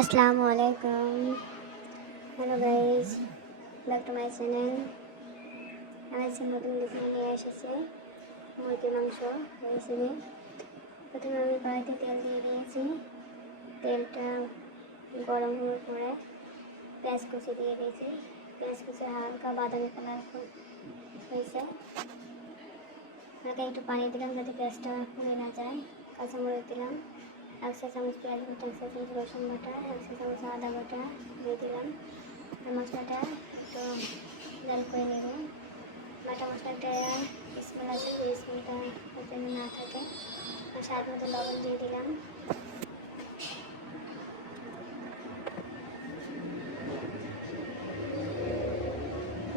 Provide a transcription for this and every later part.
আসসালামু আলাইকুম। Hello guys, back to my channel. আমি আজকে নতুন রেসিপি নিয়ে এসেছি মুরগির মাংস রেসিপি। প্রথমে আমি কড়াইতে তেল দিয়ে দিয়েছি। তেলটা গরম হওয়ার পরে পেঁয়াজ কুচি দিয়ে দিয়েছি। পেঁয়াজ কুচি হালকা বাদামি কালার হয়েছে। হালকা একটু পানি দিলাম যাতে পেঁয়াজটা পুড়ে না যায়। কাঁচামরিচ দিলাম, 1 চা চামচ পেঁয়াজ বাটা, 1 চা চামচ রসুন বাটা, 1 চা চামচ আদা বাটা দিয়ে দিলাম। আর মশলাটা একটু জাল করে নেব। বাটা মশলাটা স্মেল আছে, ওই স্মেলটা যেন না থাকে। আর স্বাদ মতো লবণ দিয়ে দিলাম।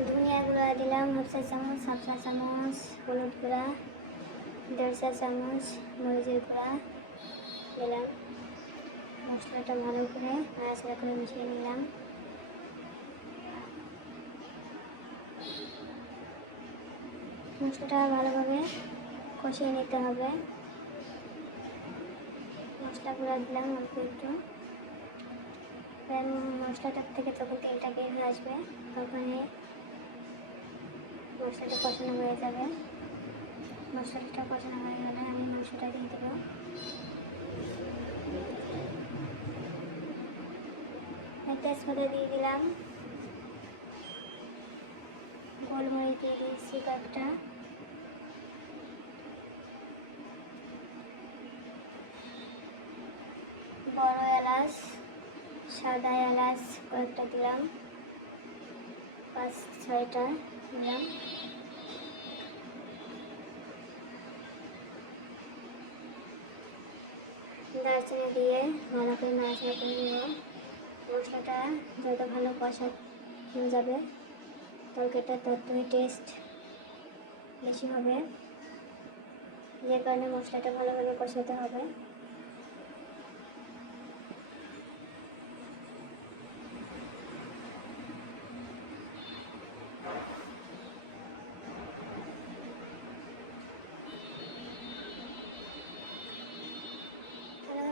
ধনিয়া গুঁড়া দিলাম 1/2 চা চামচ, 1/2 চা চামচ হলুদ গুঁড়া, 1.5 চা চামচ মরিচের গুঁড়া দিলাম। মশলাটা ভালো করে নাড়াচাড়া করে মিশিয়ে নিলাম। মশলাটা ভালোভাবে কষিয়ে নিতে হবে। মশলা গুঁড়া দিলাম অল্প একটু। মশলাটার থেকে যখন তেলটা বের হয়ে আসবে তখনই মশলাটা কষানো হয়ে যাবে। মশলাটা কষানো হয়ে গেলে আমি মাংসটা দিয়ে দেবো। তেজপাতা দিয়ে দিলাম, গোলমরিচ দিয়ে দিয়েছি কয়েকটা, বড় এলাচ, সাদা এলাচ কয়েকটা দিলাম, 5-6টা দিলাম। দারচিনি দিয়ে ভালো করে নাড়াচাড়া করে নেব। মশলাটা যত ভালো কষানো যাবে তরকারিটা ততই টেস্ট বেশি হবে, যে কারণে মশলাটা ভালোভাবে কষাতে হবে।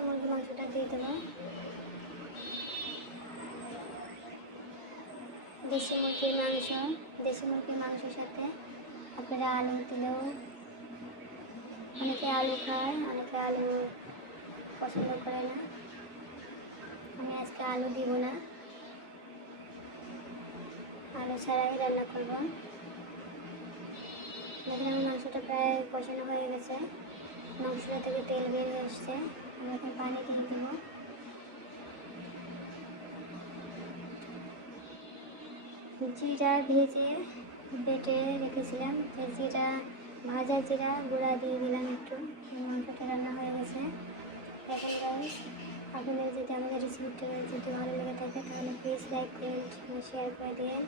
মুরগির মাংসটা দিয়ে দেবো। দেশি মুরগির মাংসের সাথে আপনারা আলু দিলেও, অনেকে আলু খায়, অনেকে আলু পছন্দ করে না। আমি আজকে আলু দিব না, আলু ছাড়াই রান্না করব। দেখেন আমার মাংসটা প্রায় কষানো হয়ে গেছে, মাংসটা থেকে তেল বেরিয়ে এসছে। আমি এখন পানি দিয়ে দেব। জিরা ভেজে বেটে রেখেছিলাম, জিরা ভাজা জিরা গুঁড়া দিয়ে দিলাম একটু। মাংসটা রান্না হয়ে গেছে। এখন গাইস, আপনাদের যদি আমাদের রেসিপিটা যদি ভালো লেগে থাকে তাহলে প্লিজ লাইক, কমেন্ট, শেয়ার করে দিন।